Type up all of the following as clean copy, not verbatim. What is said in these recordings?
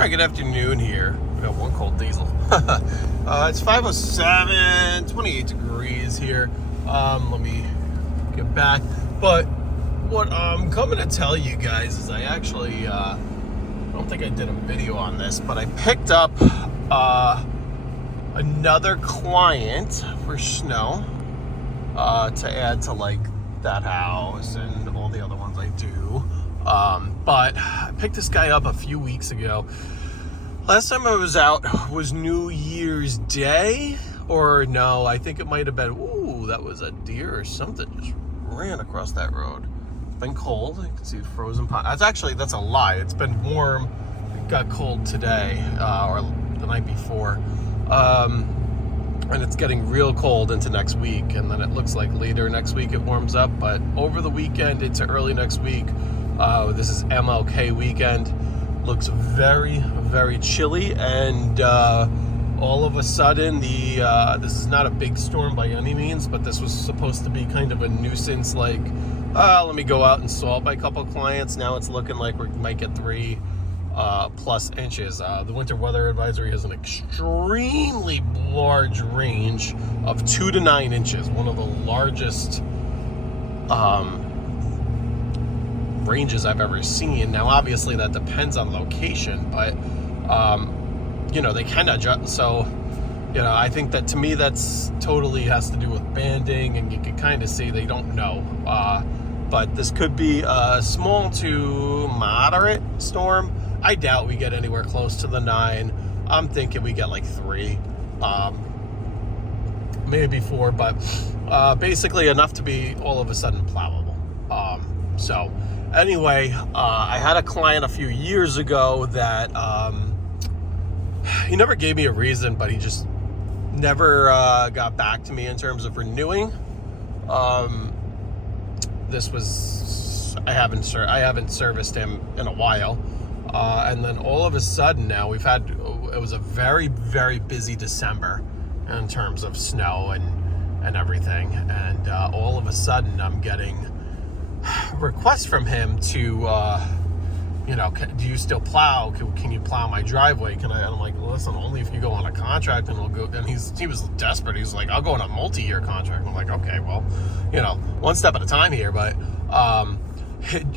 All right, good afternoon here. We got one cold diesel. It's 5:07, 28 degrees here. Let me get back. But what I'm coming to tell you guys is I actually, I don't think I did a video on this, but I picked up another client for snow to add to like that house and all the other ones I do. But I picked this guy up a few weeks ago. Last time I was out was New Year's Day, or no, I think it might have been, ooh, that was a deer or something just ran across that road. It's been cold. You can see frozen pond. That's a lie. It's been warm. It got cold today, or the night before. And it's getting real cold into next week, and then it looks like later next week it warms up, but over the weekend into early next week, this is MLK weekend, looks very, very chilly, and all of a sudden this is not a big storm by any means, but this was supposed to be kind of a nuisance, like let me go out and salt by a couple of clients. Now it's looking like we might get 3 plus inches. The winter weather advisory has an extremely large range of 2 to 9 inches, one of the largest ranges I've ever seen. Now obviously that depends on location, but they kind of adjust. So I think that, to me, that's totally has to do with banding, and you can kind of see they don't know, but this could be a small to moderate storm. I doubt we get anywhere close to the 9. I'm thinking we get like 3, maybe 4, but basically enough to be all of a sudden plowable. So anyway, I had a client a few years ago that he never gave me a reason, but he just never got back to me in terms of renewing. This was, I haven't serviced him in a while. And then all of a sudden now it was a very, very busy December in terms of snow and everything. And all of a sudden I'm getting requests from him to, do you still plow? Can you plow my driveway? And I'm like, listen, only if you go on a contract, and we'll go. And he was desperate. He's like, I'll go on a multi-year contract. I'm like, okay, well, one step at a time here, but,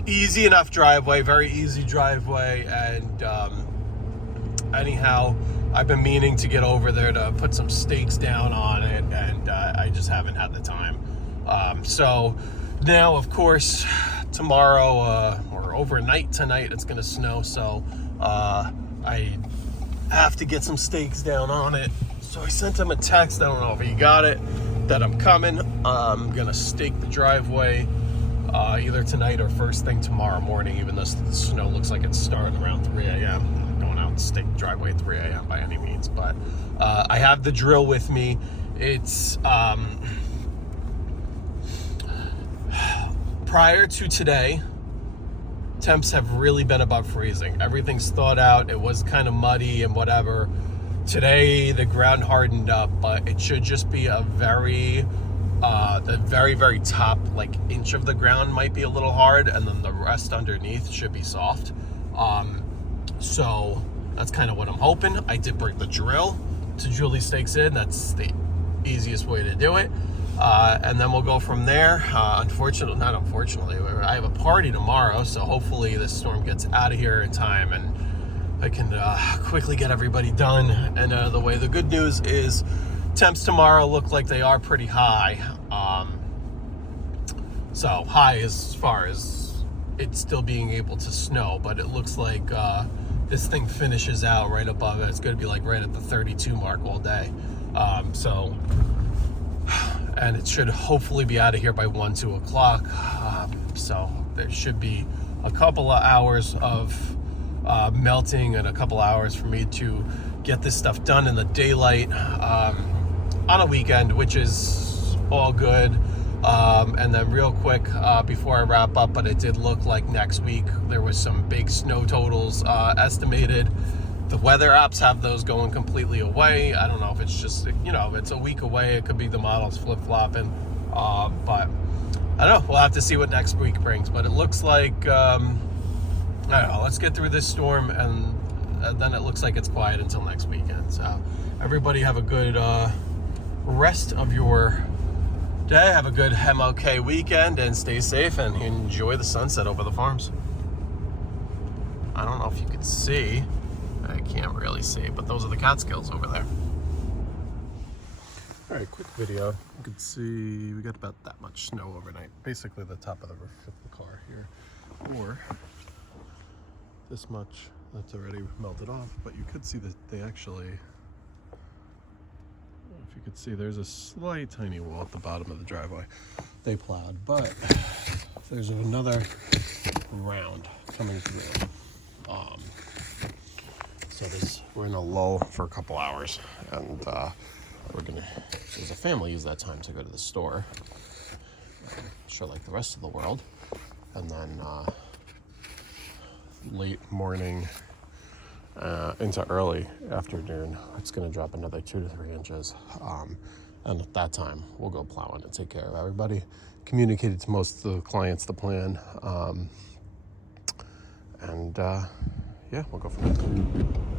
easy enough driveway, very easy driveway. And anyhow, I've been meaning to get over there to put some stakes down on it, and I just haven't had the time. So now, of course, tomorrow or overnight tonight, it's going to snow, so I have to get some stakes down on it. So I sent him a text, I don't know if he got it, that I'm coming. I'm going to stake the driveway either tonight or first thing tomorrow morning, even though the snow looks like it's starting around 3 a.m. I'm not going out and stake the driveway at 3 a.m. by any means, but I have the drill with me. It's prior to today, temps have really been above freezing. Everything's thawed out. It was kind of muddy and whatever. Today the ground hardened up, but it should just be the very, very top like inch of the ground might be a little hard, and then the rest underneath should be soft. So that's kind of what I'm hoping. I did bring the drill to Julie Stakes in. That's the easiest way to do it. And then we'll go from there. Not unfortunately, I have a party tomorrow, so hopefully this storm gets out of here in time and I can quickly get everybody done and out of the way. The good news is temps tomorrow look like they are pretty high. So high as far as it's still being able to snow, but it looks like this thing finishes out right above it. It's going to be like right at the 32 mark all day. And it should hopefully be out of here by 1-2 o'clock. So there should be a couple of hours of melting and a couple hours for me to get this stuff done in the daylight on a weekend, which is all good. And then real quick, before I wrap up, but it did look like next week there was some big snow totals estimated. The weather apps have those going completely away. I don't know if it's just, if it's a week away, it could be the models flip-flopping. But I don't know. We'll have to see what next week brings. But it looks like, I don't know, let's get through this storm and then it looks like it's quiet until next weekend. So everybody have a good rest of your day. Have a good MLK weekend and stay safe and enjoy the sunset over the farms. I don't know if you could see. I can't really see, but those are the Catskills over there. All right, quick video. You can see we got about that much snow overnight. Basically the top of the roof of the car here. Or this much that's already melted off, but you could see that they actually, if you could see, there's a slight tiny wall at the bottom of the driveway they plowed, but there's another round coming through. So we're in a lull for a couple hours, and we're gonna, as a family, use that time to go to the store, sure, like the rest of the world, and then late morning into early afternoon, it's going to drop another 2 to 3 inches. And at that time, we'll go plowing and take care of everybody. Communicated to most of the clients the plan. Yeah, we'll go from there.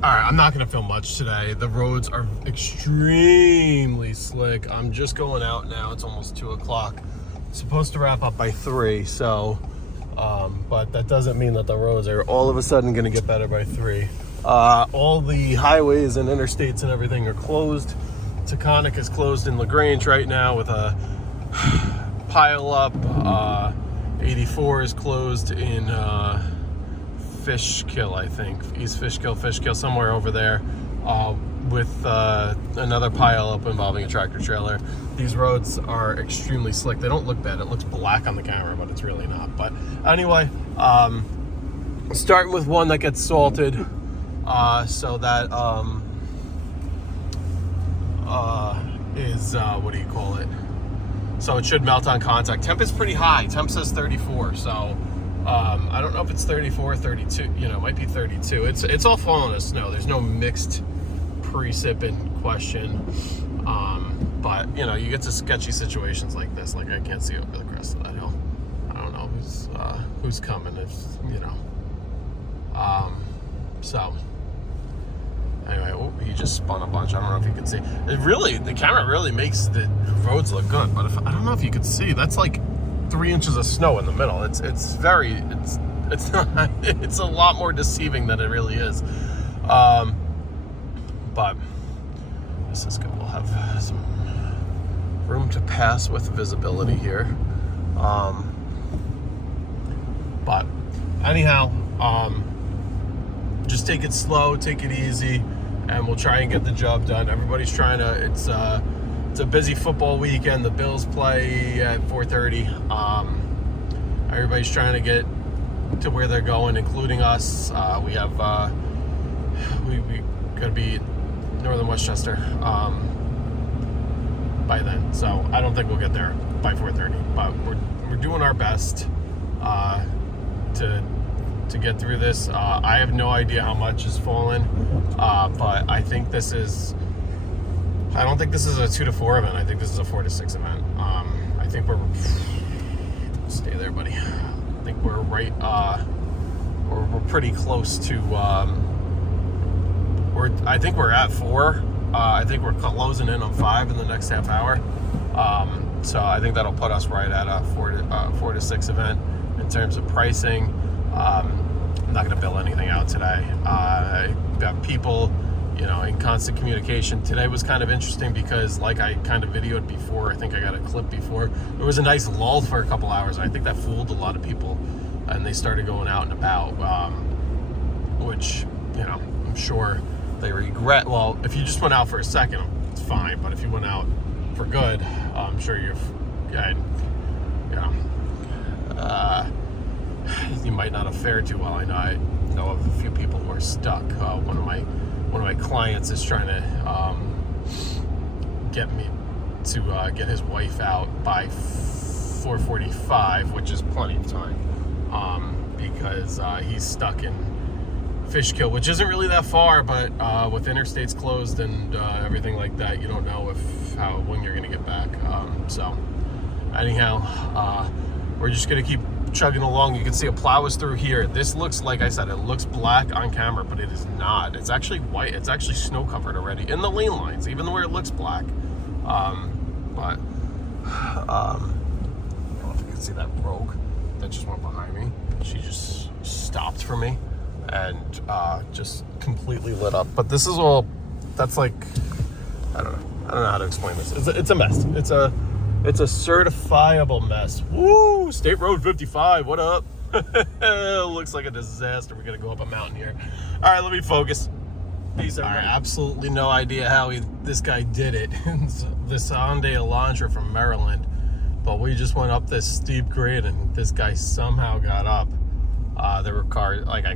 All right, I'm not going to film much today. The roads are extremely slick. I'm just going out now. It's almost 2 o'clock. Supposed to wrap up by 3, so... but that doesn't mean that the roads are all of a sudden going to get better by 3. All the highways and interstates and everything are closed. Taconic is closed in LaGrange right now with a pile up. 84 is closed in Fishkill, I think. East Fishkill, somewhere over there. With another pile up involving a tractor trailer. These roads are extremely slick. They don't look bad. It looks black on the camera, but it's really not. But anyway, starting with one that gets salted, so that is what do you call it? So it should melt on contact. Temp is pretty high. Temp says 34, so I don't know if it's 34 or 32. You know, it might be 32. It's all falling as snow. There's no mixed precip in question, but you know, you get to sketchy situations like this. Like I can't see over the crest of that hill. I don't know who's coming. It's, you know, so anyway, he just spun a bunch. I don't know if you can see. The camera really makes the roads look good, but I don't know if you could see. That's like 3 inches of snow in the middle. It's not, it's a lot more deceiving than it really is. But this is good. We'll have some room to pass with visibility here. But anyhow, just take it slow, take it easy, and we'll try and get the job done. Everybody's trying to, it's a busy football weekend. The Bills play at 4:30. Everybody's trying to get to where they're going, including us. We have, we gotta be Northern Westchester by then, so I don't think we'll get there by 4:30, but we're doing our best to get through this. I have no idea how much is falling, but I think this is, I don't think this is a 2 to 4 event. I think this is a 4 to 6 event. I think we're, stay there, buddy. I think we're right, we're pretty close to, I think we're at 4. I think we're closing in on 5 in the next half hour. So I think that'll put us right at a 4 to 6 event in terms of pricing. I'm not going to bill anything out today. I've got people, you know, in constant communication. Today was kind of interesting because, like I kind of videoed before, I think I got a clip before, there was a nice lull for a couple hours. I think that fooled a lot of people, and they started going out and about, which, you know, I'm sure they regret. Well, if you just went out for a second, it's fine, but if you went out for good, I'm sure you might not have fared too well. I know of a few people who are stuck. One of my clients is trying to get me to get his wife out by 4:45, which is plenty of time, because he's stuck in Fishkill, which isn't really that far, but with interstates closed and everything like that, you don't know when you're gonna get back. So anyhow, we're just gonna keep chugging along. You can see a plow is through here. This looks, like I said, it looks black on camera, but it is not. It's actually white. It's actually snow covered already in the lane lines, even where it looks black. I don't know if you can see that Rogue that just went behind me. She just stopped for me and just completely lit up. But this is all, that's like, I don't know how to explain this. It's a mess. It's a certifiable mess. Woo! State Road 55, what up? Looks like a disaster. We're gonna go up a mountain here. All right, let me focus. Peace, everybody. All right, absolutely no idea how this guy did it. This Hyundai Elantra from Maryland. But we just went up this steep grade and this guy somehow got up. There were cars, like I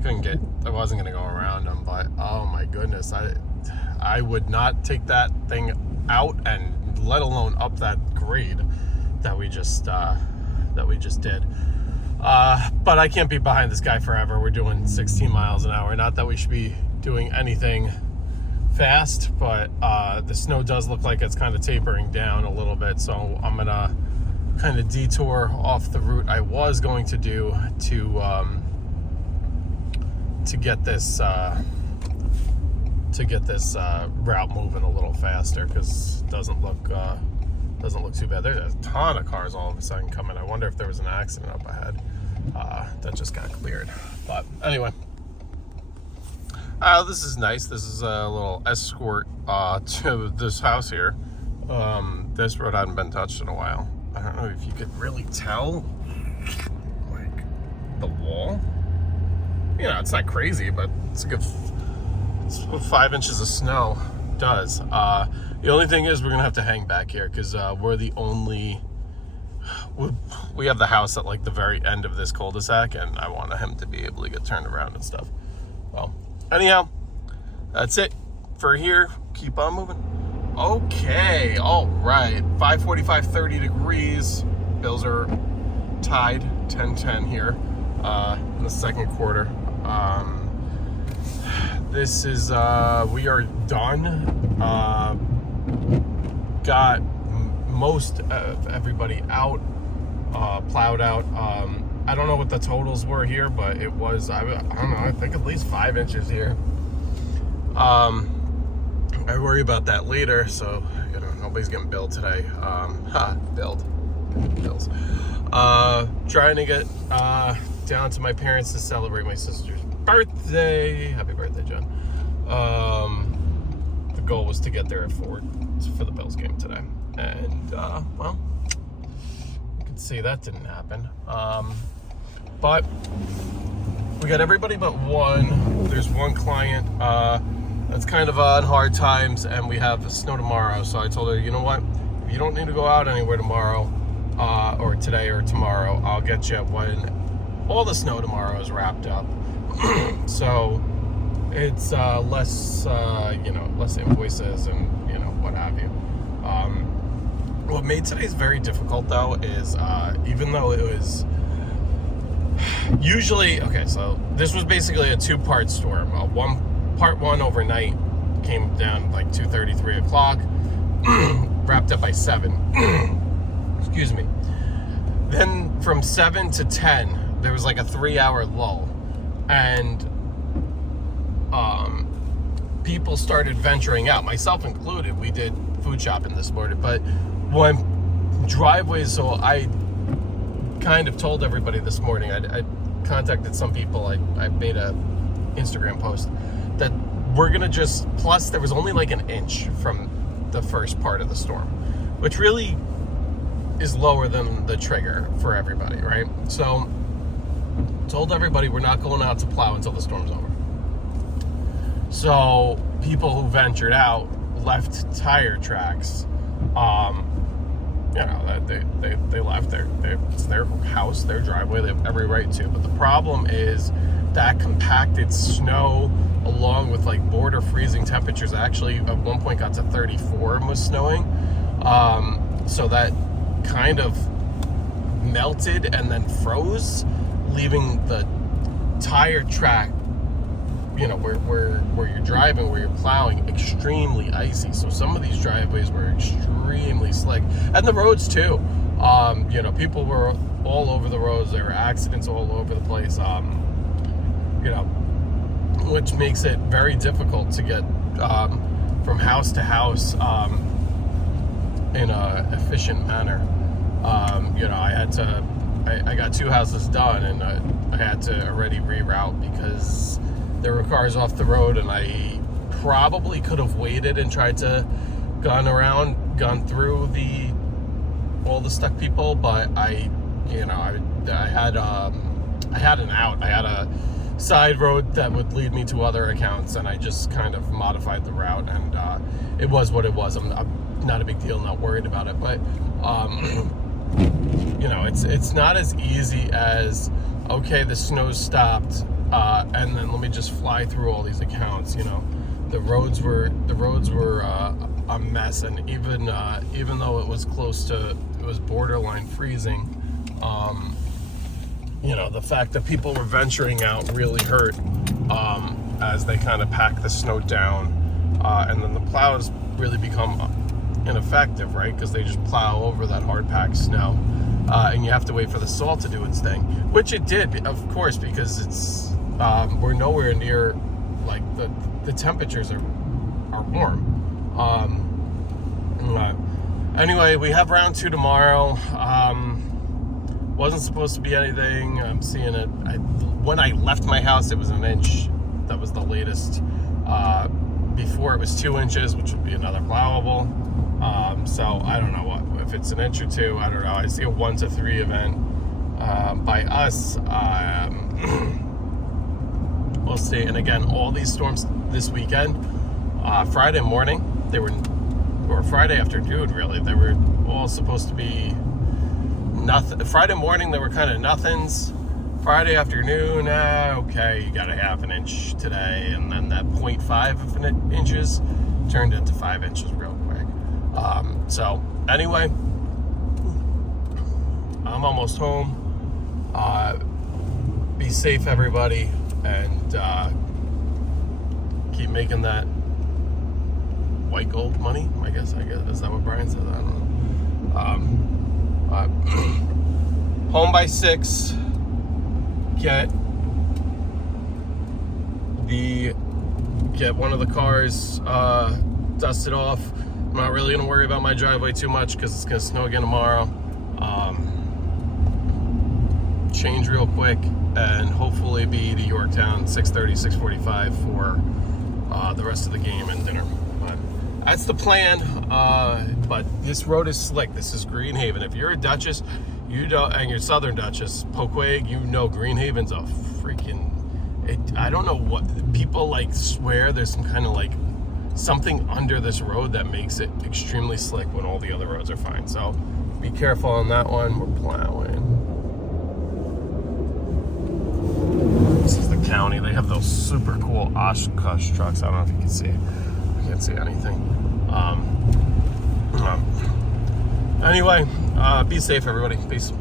wasn't gonna go around them, but oh my goodness, I would not take that thing out, and let alone up that grade that we just did. But I can't be behind this guy forever. We're doing 16 miles an hour. Not that we should be doing anything fast, but the snow does look like it's kind of tapering down a little bit, so I'm gonna kind of detour off the route I was going to do to get this route moving a little faster, because it doesn't look too bad. There's a ton of cars all of a sudden coming. I wonder if there was an accident up ahead that just got cleared. But anyway, this is nice. This is a little escort to this house here. This road hadn't been touched in a while. I don't know if you could really tell, like, the wall. You know, it's not crazy, but it's a good 5 inches of snow does. The only thing is we're gonna have to hang back here, because we're the only, we have the house at like the very end of this cul-de-sac, and I want him to be able to get turned around and stuff. Well, anyhow, that's it for here. Keep on moving. Okay, all right, 5:45, 30 degrees. Bills are tied 10-10 here in the second quarter. This is, we are done. Got most of everybody out, plowed out. I don't know what the totals were here, but it was, I don't know, I think at least 5 inches here. I worry about that later, so, you know, nobody's getting billed today. Bills. Trying to get down to my parents to celebrate my sister's birthday. Happy birthday, John. The goal was to get there at 4 for the Bills game today, and well, you can see that didn't happen. But we got everybody but one. There's one client that's kind of on hard times, and we have snow tomorrow. So I told her, you know what, if you don't need to go out anywhere tomorrow, or today or tomorrow, I'll get you when all the snow tomorrow is wrapped up. So it's less, less invoices and, you know, what have you. What made today's very difficult, though, is even though it was usually, okay, so this was basically a two-part storm. Part one overnight came down like 2:30, 3 o'clock, wrapped up by 7. Excuse me. Then from 7 to 10, there was like a 3-hour lull, and people started venturing out, myself included. We did food shopping this morning, but when driveways, so I kind of told everybody this morning, I contacted some people, I made a Instagram post that we're gonna just, plus there was only like an inch from the first part of the storm, which really is lower than the trigger for everybody, right? So told everybody we're not going out to plow until the storm's over. So people who ventured out left tire tracks. You know, they left it's their house, their driveway, they have every right to. But the problem is that compacted snow, along with like border freezing temperatures, actually at one point got to 34 and was snowing. So that kind of melted and then froze, leaving the tire track, you know, where you're driving, where you're plowing, extremely icy. So some of these driveways were extremely slick, and the roads too. You know, people were all over the roads. There were accidents all over the place. You know, which makes it very difficult to get from house to house in a efficient manner. You know, I got 2 houses done, and I had to already reroute because there were cars off the road, and I probably could have waited and tried to gone through all the stuck people, but I had an out. I had a side road that would lead me to other accounts, and I just kind of modified the route, and it was what it was. I'm not a big deal, not worried about it, but you know, it's not as easy as, okay, the snow's stopped, and then let me just fly through all these accounts. You know, the roads were a mess, and even though it was borderline freezing, you know, the fact that people were venturing out really hurt as they kind of pack the snow down, and then the plows really become ineffective, right? Because they just plow over that hard packed snow, and you have to wait for the salt to do its thing, which it did, of course, because it's we're nowhere near, like, the temperatures are warm. Anyway, we have round 2 tomorrow. Wasn't supposed to be anything. I'm seeing it. When I left my house, it was 1 inch. That was the latest. Before it was 2 inches, which would be another plowable. So I don't know if it's 1 inch or 2. I don't know. I see a 1 to 3 event by us. We'll see. And again, all these storms this weekend. Friday morning, or Friday afternoon, really. They were all supposed to be nothing. Friday morning, they were kind of nothings. Friday afternoon, okay, you got a 1/2 inch today, and then that 0.5 inches turned into 5 inches real quick. So anyway, I'm almost home. Be safe, everybody, and keep making that white gold money. I guess is that what Brian said? I don't know. Home by 6. Get one of the cars dusted off. I'm not really gonna worry about my driveway too much because it's gonna snow again tomorrow. Change real quick and hopefully be to Yorktown 6:30, 6:45 for the rest of the game and dinner. But that's the plan. But this road is slick. This is Greenhaven. If you're a Dutchess, and you're Southern Dutchess, Poquay, you know Greenhaven's a freaking... I don't know what... People, like, swear there's some kind of, like, something under this road that makes it extremely slick when all the other roads are fine. So be careful on that one. We're plowing. This is the county. They have those super cool Oshkosh trucks. I don't know if you can see. I can't see anything. Anyway, be safe, everybody. Peace.